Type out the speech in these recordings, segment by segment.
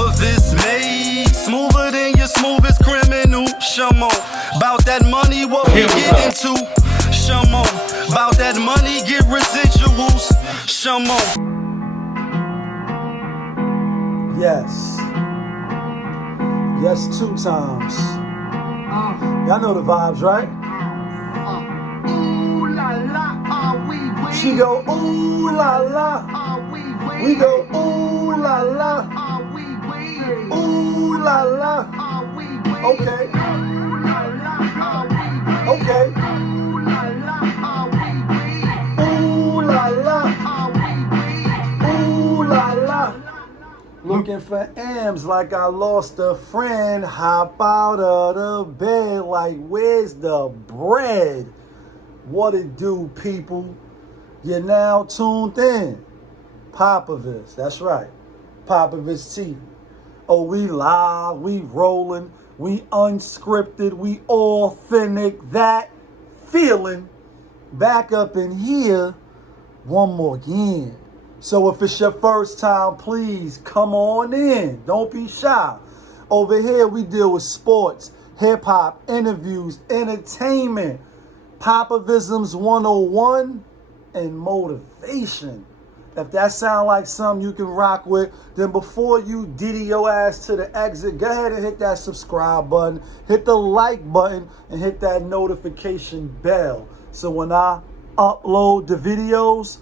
POPAVIST made smoother than your smoothest criminal. Shamo, about that money, what we get into. Shamo, about that money, get residuals. Shamo. Yes. Yes, 2 times. Y'all know the vibes, right? Ooh la la, we win. She go, ooh la la. We win. We go, ooh la la. We win. Ooh la la. We win. Okay. Ooh la la, we win. Okay. Ooh la la, we win. Ooh la la. We win. Ooh la la. Looking for M's like I lost a friend. Hop out of the bed like where's the bread? What it do, people? You're now tuned in. POPAVIST, that's right. POPAVIST+TV. Oh, we live, we rolling, we unscripted, we authentic. That feeling back up in here one more again. So if it's your first time, please come on in. Don't be shy. Over here, we deal with sports, hip-hop, interviews, entertainment, POPAVISMs 101, and motivation. If that sounds like something you can rock with, then before you diddy your ass to the exit, go ahead and hit that subscribe button, hit the like button, and hit that notification bell. So when I upload the videos,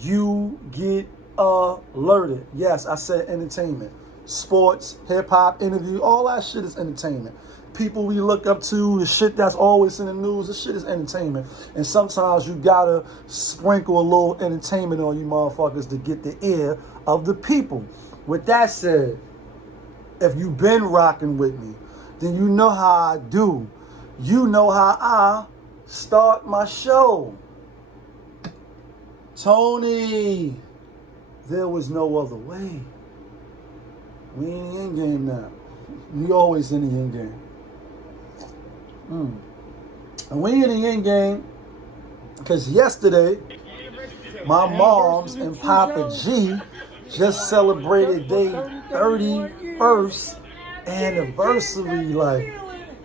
you get alerted. Yes, I said entertainment. Sports, hip-hop, interview, all that shit is entertainment. People we look up to, the shit that's always in the news, this shit is entertainment. And sometimes you gotta sprinkle a little entertainment on you motherfuckers to get the ear of the people. With that said, if you've been rocking with me, then you know how I do. You know how I start my show. Tony, there was no other way. We in the end game now. We always in the end game. And we in the end game because yesterday, my moms and Papa G just celebrated their 31st anniversary. Like,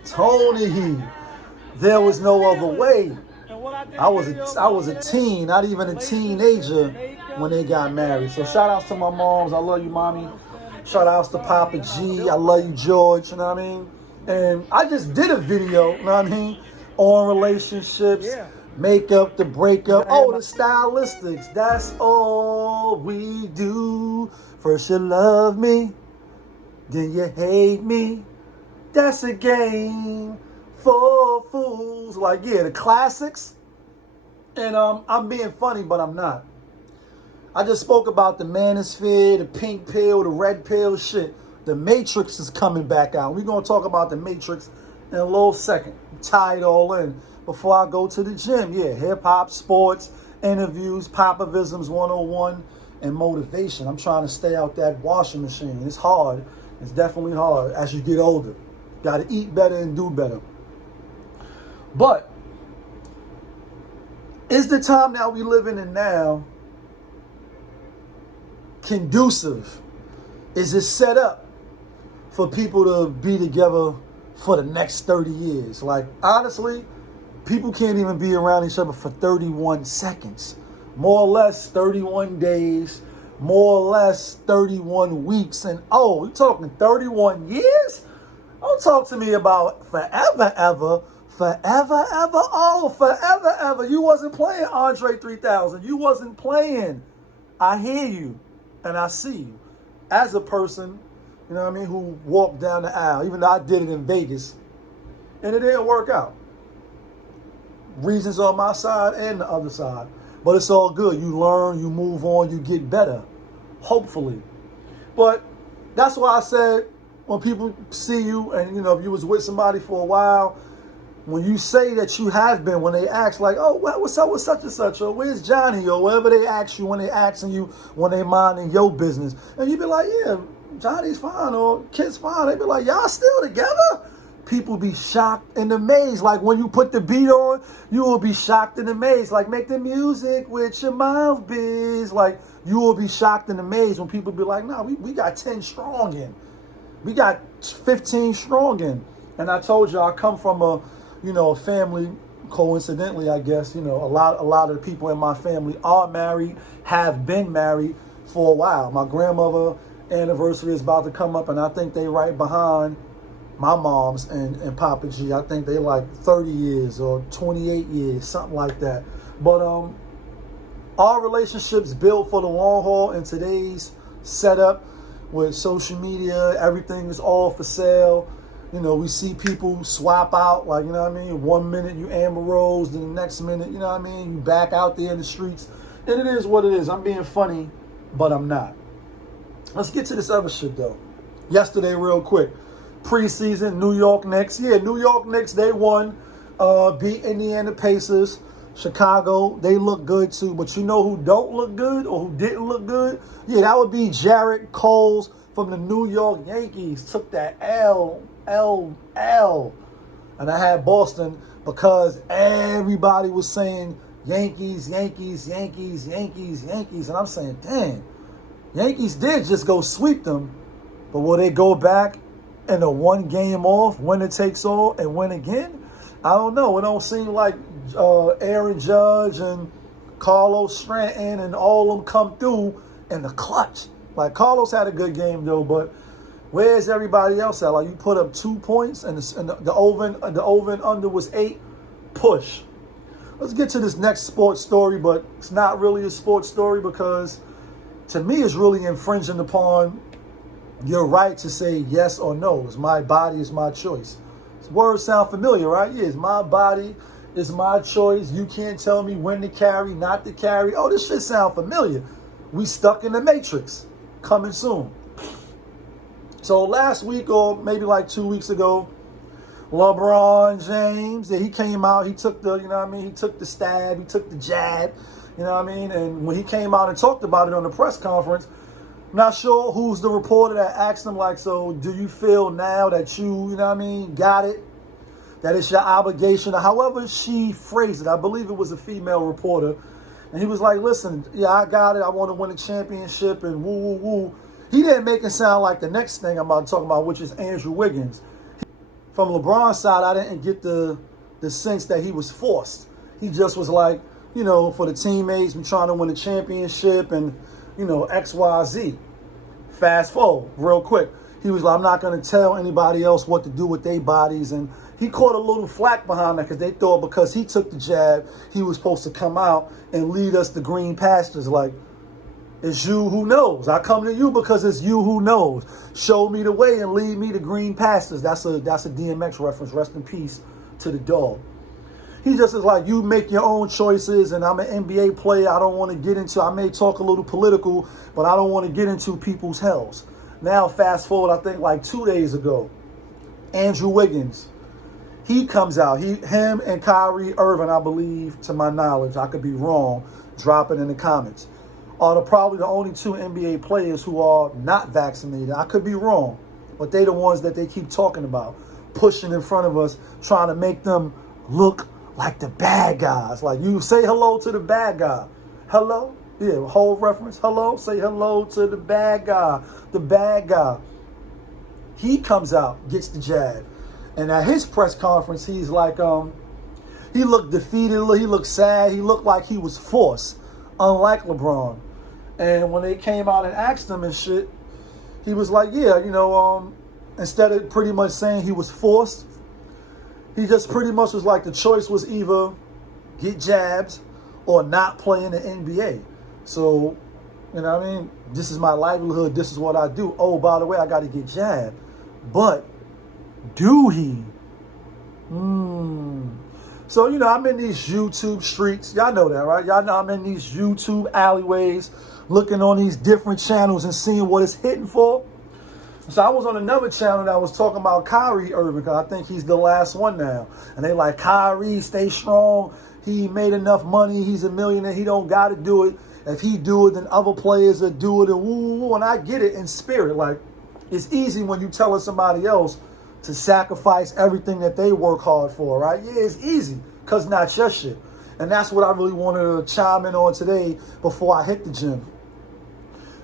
Tony, there was no other way. I was a teen, not even a teenager when they got married. So shout outs to my moms. I love you, mommy. Shout outs to Papa G. I love you, George. You know what I mean? And I just did a video, you know what I mean, on relationships, makeup, the breakup. Oh, the stylistics. That's all we do. First you love me, then you hate me. That's a game for fools. Like, yeah, the classics. And I'm being funny, but I'm not. I just spoke about the manosphere, the pink pill, the red pill shit. The Matrix is coming back out. We're going to talk about the Matrix in a little second. Tie it all in before I go to the gym. Yeah, hip-hop, sports, interviews, POPAVISMs 101, and motivation. I'm trying to stay out that washing machine. It's hard. It's definitely hard as you get older. Got to eat better and do better. But is the time that we living in now conducive? Is it set up for people to be together for the next 30 years? Like, honestly, people can't even be around each other for 31 seconds. More or less 31 days, more or less 31 weeks. And oh, you're talking 31 years? Don't talk to me about forever, ever. Forever, ever. Oh, forever, ever. You wasn't playing Andre 3000. You wasn't playing. I hear you and I see you. As a person, you know what I mean, who walked down the aisle, even though I did it in Vegas, and it didn't work out. Reasons on my side and the other side. But it's all good. You learn, you move on, you get better. Hopefully. But that's why I said, when people see you and, you know, if you was with somebody for a while, when you say that you have been, when they ask like, oh, what's up with such and such, or where's Johnny, or whatever they ask you when they asking you, when they minding your business. And you be like, yeah, Johnny's fine, or kid's fine. They be like, y'all still together? People be shocked and amazed. Like when you put the beat on, you will be shocked and amazed. Like, make the music with your mouthpiece. Like, you will be shocked and amazed when people be like, nah, we got 10 strong in. We got 15 strong in. And I told you I come from a, a family, coincidentally, I guess, a lot of the people in my family are married, have been married for a while. My grandmother anniversary is about to come up, and I think they right behind my mom's and Papa G. I think they like 30 years or 28 years, something like that. But our relationships built for the long haul in today's setup with social media. Everything is all for sale. We see people swap out, like, 1 minute you Amber Rose, then the next minute, you back out there in the streets. And it is what it is. I'm being funny, but I'm not. Let's get to this other shit, though. Yesterday, real quick. Preseason, New York Knicks. Yeah, New York Knicks, they won. Beat Indiana Pacers. Chicago, they look good, too. But you know who don't look good or who didn't look good? Yeah, that would be Jarrett Coles from the New York Yankees. Took that L. And I had Boston because everybody was saying Yankees, Yankees, Yankees, Yankees, Yankees. And I'm saying, dang, Yankees did just go sweep them. But will they go back in a one game off, winner takes all, and win again? I don't know. It don't seem like Aaron Judge and Carlos Stanton and all of them come through in the clutch. Like, Carlos had a good game, though, but where's everybody else at? Like, you put up 2 points, and the over and under was 8. Push. Let's get to this next sports story, but it's not really a sports story because, to me, it's really infringing upon your right to say yes or no. It's my body, it's my choice. Words sound familiar, right? Yeah, it's my body, it's my choice. You can't tell me when to carry, not to carry. Oh, this shit sound familiar. We stuck in the Matrix. Coming soon. So last week, or maybe like 2 weeks ago, LeBron James, he came out, he took the, he took the stab, he took the jab, and when he came out and talked about it on the press conference, not sure who's the reporter that asked him, like, so do you feel now that you got it, that it's your obligation, or however she phrased it. I believe it was a female reporter. And he was like, listen, yeah, I got it. I want to win a championship and woo, woo, woo. He didn't make it sound like the next thing I'm about to talk about, which is Andrew Wiggins. From LeBron's side, I didn't get the sense that he was forced. He just was like, for the teammates, we're trying to win a championship and, X, Y, Z. Fast forward real quick. He was like, I'm not going to tell anybody else what to do with their bodies. And he caught a little flack behind that because they thought because he took the jab, he was supposed to come out and lead us to green pastures. Like, it's you who knows. I come to you because it's you who knows. Show me the way and lead me to green pastures. That's a DMX reference. Rest in peace to the dog. He just is like, you make your own choices, and I'm an NBA player. I don't want to get into, I may talk a little political, but I don't want to get into people's hells. Now, fast forward, I think like 2 days ago, Andrew Wiggins, he comes out. Him and Kyrie, Irving, I believe, to my knowledge, I could be wrong, drop it in the comments, are probably the only 2 NBA players who are not vaccinated. I could be wrong, but they the ones that they keep talking about, pushing in front of us, trying to make them look like the bad guys. Like, you say hello to the bad guy. Hello? Yeah, whole reference. Hello? Say hello to the bad guy. The bad guy. He comes out, gets the jab. And at his press conference, he's like, he looked defeated. He looked sad. He looked like he was forced, unlike LeBron. And when they came out and asked him and shit, he was like, yeah, instead of pretty much saying he was forced, he just pretty much was like the choice was either get jabs or not play in the NBA. So, this is my livelihood. This is what I do. Oh, by the way, I got to get jabbed. But do he? So, I'm in these YouTube streets. Y'all know that, right? Y'all know I'm in these YouTube alleyways looking on these different channels and seeing what it's hitting for. So I was on another channel that was talking about Kyrie Irving, because I think he's the last one now. And they like, Kyrie, stay strong. He made enough money. He's a millionaire. He don't got to do it. If he do it, then other players will do it. And woo, woo. And I get it in spirit. Like, it's easy when you tell somebody else to sacrifice everything that they work hard for, right? Yeah, it's easy because not your shit. And that's what I really wanted to chime in on today before I hit the gym.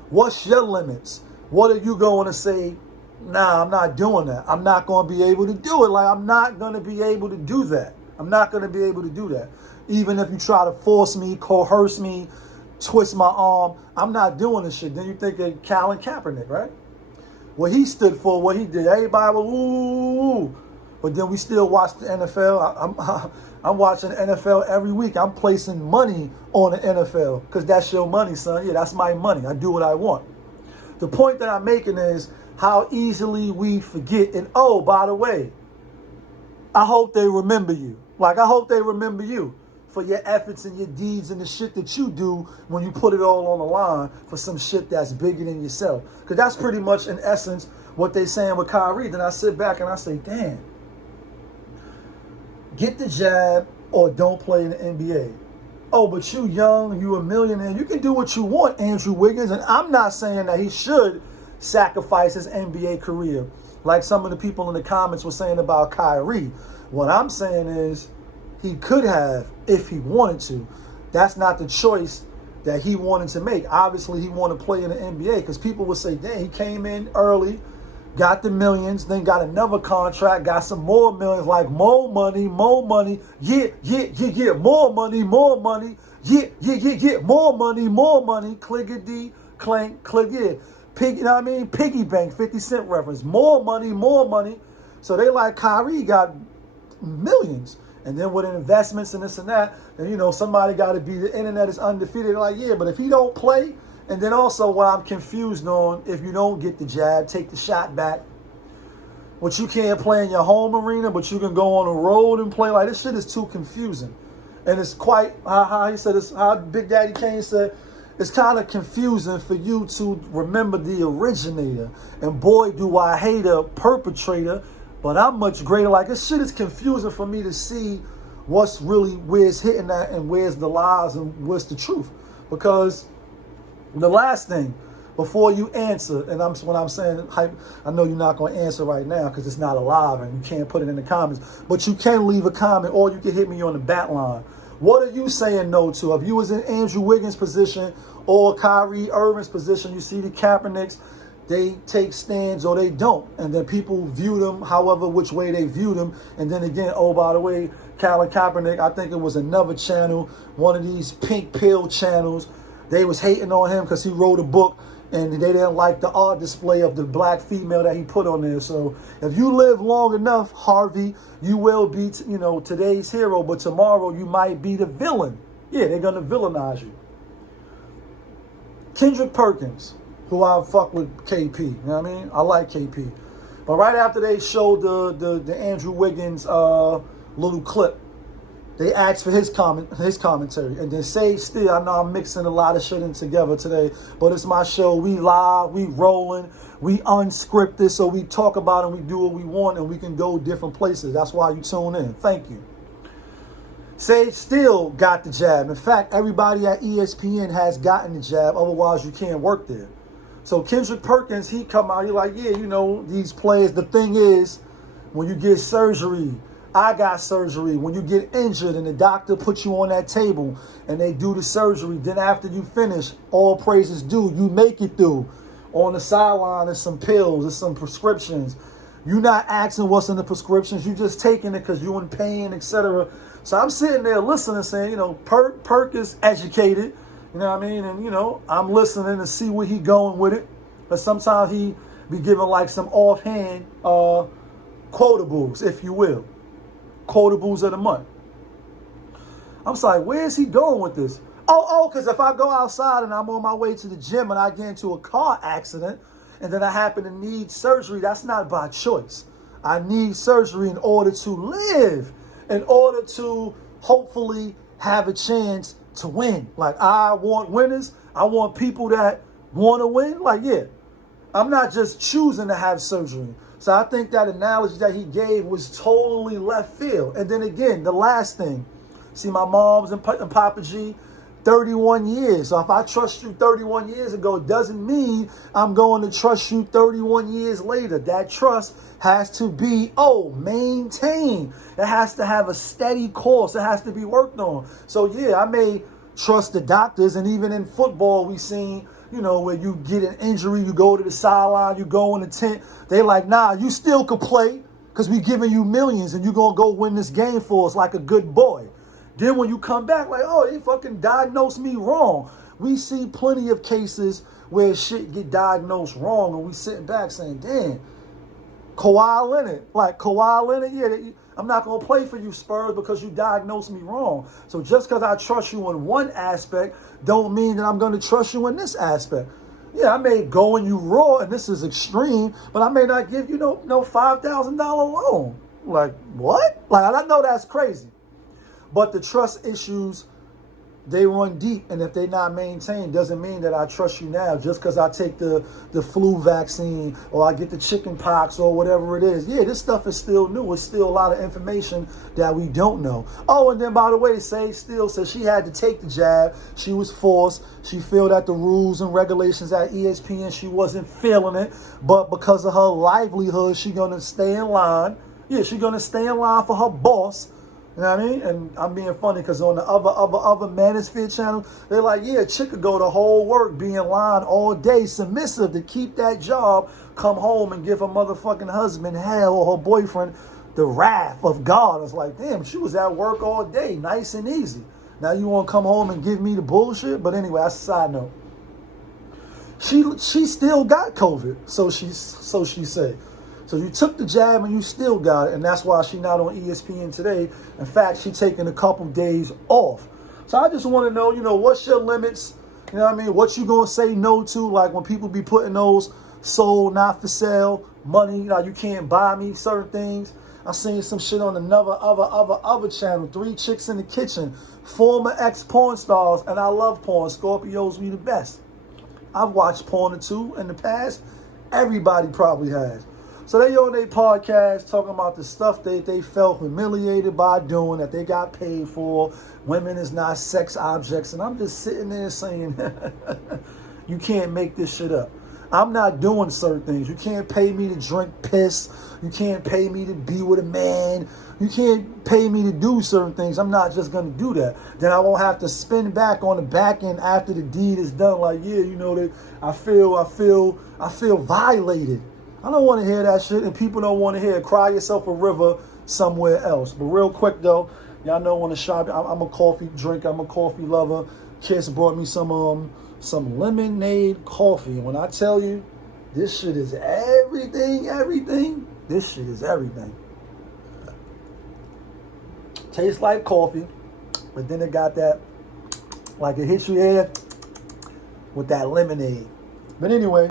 What's your limits? What are you going to say Nah, I'm not doing that. I'm not going to be able to do it. Like, I'm not going to be able to do that. I'm not going to be able to do that. Even if you try to force me, coerce me, twist my arm, I'm not doing this shit. Then you think of Colin Kaepernick, right? What he stood for, what he did. Everybody was, ooh. But then we still watch the NFL. I'm watching the NFL every week. I'm placing money on the NFL because that's your money, son. Yeah, that's my money. I do what I want. The point that I'm making is how easily we forget. And oh, by the way, I hope they remember you. Like, I hope they remember you for your efforts and your deeds and the shit that you do when you put it all on the line for some shit that's bigger than yourself. Because that's pretty much, in essence, what they saying with Kyrie. Then I sit back and I say, damn, get the jab or don't play in the NBA. Oh, but you young, you a millionaire. You can do what you want, Andrew Wiggins. And I'm not saying that he should sacrifice his NBA career like some of the people in the comments were saying about Kyrie. What I'm saying is he could have if he wanted to. That's not the choice that he wanted to make. Obviously, he wanted to play in the NBA because people would say, dang, he came in early, got the millions, then got another contract, got some more millions, like more money, more money, yeah, more money, yeah, more money, clickety, clank, click, yeah. Pig, you know what I mean? Piggy bank, 50 Cent reference, more money. So they like Kyrie got millions. And then with investments and this and that, and you know, somebody got to be, the internet is undefeated. They're like, yeah, but if he don't play, and then also what I'm confused on, if you don't get the jab, take the shot back. But you can't play in your home arena, but you can go on the road and play. Like, this shit is too confusing. And it's quite, how he said, it's, how Big Daddy Kane said, it's kind of confusing for you to remember the originator. And boy, do I hate a perpetrator, but I'm much greater. Like, this shit is confusing for me to see what's really, where's hitting at and where's the lies and where's the truth. Because the last thing, before you answer, and when I'm saying hype, I know you're not going to answer right now because it's not alive and you can't put it in the comments, but you can leave a comment or you can hit me on the bat line. What are you saying no to? If you was in Andrew Wiggins' position or Kyrie Irving's position, you see the Kaepernicks, they take stands or they don't. And then people view them however which way they view them. And then again, oh, by the way, Colin Kaepernick, I think it was another channel, one of these pink pill channels, they was hating on him because he wrote a book and they didn't like the art display of the black female that he put on there. So if you live long enough, Harvey, you will be, you know, today's hero, but tomorrow you might be the villain. Yeah, they're going to villainize you. Kendrick Perkins, who I fuck with KP, you know what I mean? I like KP. But right after they showed the Andrew Wiggins little clip, they asked for his commentary. And then Sage Still, I know I'm mixing a lot of shit in together today, but it's my show. We live, we rolling, we unscripted, so we talk about it, we do what we want, and we can go different places. That's why you tune in. Thank you. Sage Still got the jab. In fact, everybody at ESPN has gotten the jab, otherwise you can't work there. So Kendrick Perkins, he come out, he like, yeah, you know, these players, the thing is, when you get surgery, I got surgery. When you get injured and the doctor puts you on that table and they do the surgery, then after you finish, all praises due, you make it through. On the sideline, there's some pills, there's some prescriptions. You're not asking what's in the prescriptions. You just taking it because you're in pain, etc. So I'm sitting there listening, saying, you know, Perk is educated. You know what I mean? And, you know, I'm listening to see where he going with it. But sometimes he be giving like some offhand quotables, if you will. Quotables of the month. I'm like, where is he going with this? Oh, because if I go outside and I'm on my way to the gym and I get into a car accident and then I happen to need surgery, that's not by choice. I need surgery in order to live, in order to hopefully have a chance to win. Like, I want winners. I want people that want to win. Like, yeah, I'm not just choosing to have surgery. So I think that analogy that he gave was totally left field. And then again, the last thing. See, my mom's and Papa G, 31 years. So if I trust you 31 years ago, it doesn't mean I'm going to trust you 31 years later. That trust has to be, maintained. It has to have a steady course. It has to be worked on. So yeah, I may trust the doctors. And even in football, we seen you know, where you get an injury, you go to the sideline, you go in the tent. They like, nah, you still could play because we giving you millions and you going to go win this game for us like a good boy. Then when you come back, like, oh, they fucking diagnosed me wrong. We see plenty of cases where shit get diagnosed wrong and we sitting back saying, damn, Kawhi Leonard, yeah, I'm not going to play for you, Spurs, because you diagnosed me wrong. So just because I trust you in one aspect don't mean that I'm going to trust you in this aspect. Yeah, I may go in you raw, and this is extreme, but I may not give you no $5,000 loan. Like, what? Like, I know that's crazy. But the trust issues, they run deep, and if they're not maintained, doesn't mean that I trust you now just because I take the flu vaccine or I get the chicken pox or whatever it is. Yeah, this stuff is still new. It's still a lot of information that we don't know. Oh, and then by the way, Sage Steele says she had to take the jab. She was forced. She felt that the rules and regulations at ESPN, she wasn't feeling it. But because of her livelihood, she's going to stay in line. Yeah, she's going to stay in line for her boss. You know what I mean? And I'm being funny because on the other Manosphere channel, they're like, yeah, chick could go to whole work, be in line all day, submissive to keep that job, come home and give her motherfucking husband hell or her boyfriend the wrath of God. It's like, damn, she was at work all day, nice and easy. Now you want to come home and give me the bullshit? But anyway, that's a side note. She still got COVID, so she said. So you took the jab and you still got it, and that's why she's not on ESPN today. In fact, she's taking a couple days off. So I just want to know, you know, what's your limits? You know what I mean? What you gonna say no to? Like when people be putting those sold, not for sale, money, you know, you can't buy me certain things. I seen some shit on another other channel. 3 chicks in the kitchen, former ex-porn stars, and I love porn. Scorpios, we the best. I've watched porn or two in the past. Everybody probably has. So they on their podcast talking about the stuff they felt humiliated by doing, that they got paid for. Women is not sex objects. And I'm just sitting there saying, you can't make this shit up. I'm not doing certain things. You can't pay me to drink piss. You can't pay me to be with a man. You can't pay me to do certain things. I'm not just going to do that. Then I won't have to spin back on the back end after the deed is done. Like, yeah, you know, that I feel violated. I don't want to hear that shit, and people don't want to hear it. Cry yourself a river somewhere else. But real quick, though, y'all know when to shop. I'm a coffee drinker. I'm a coffee lover. Kiss brought me some lemonade coffee. And when I tell you, this shit is everything. This shit is everything. Tastes like coffee, but then it got that, like it hits you here with that lemonade. But anyway,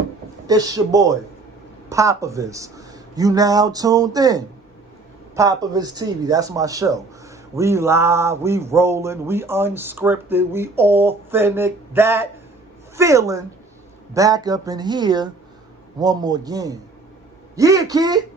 it's your boy, POPAVIST. You now tuned in. POPAVIST TV, that's my show. We live, we rolling, we unscripted, we authentic. That feeling back up in here one more again. Yeah, kid.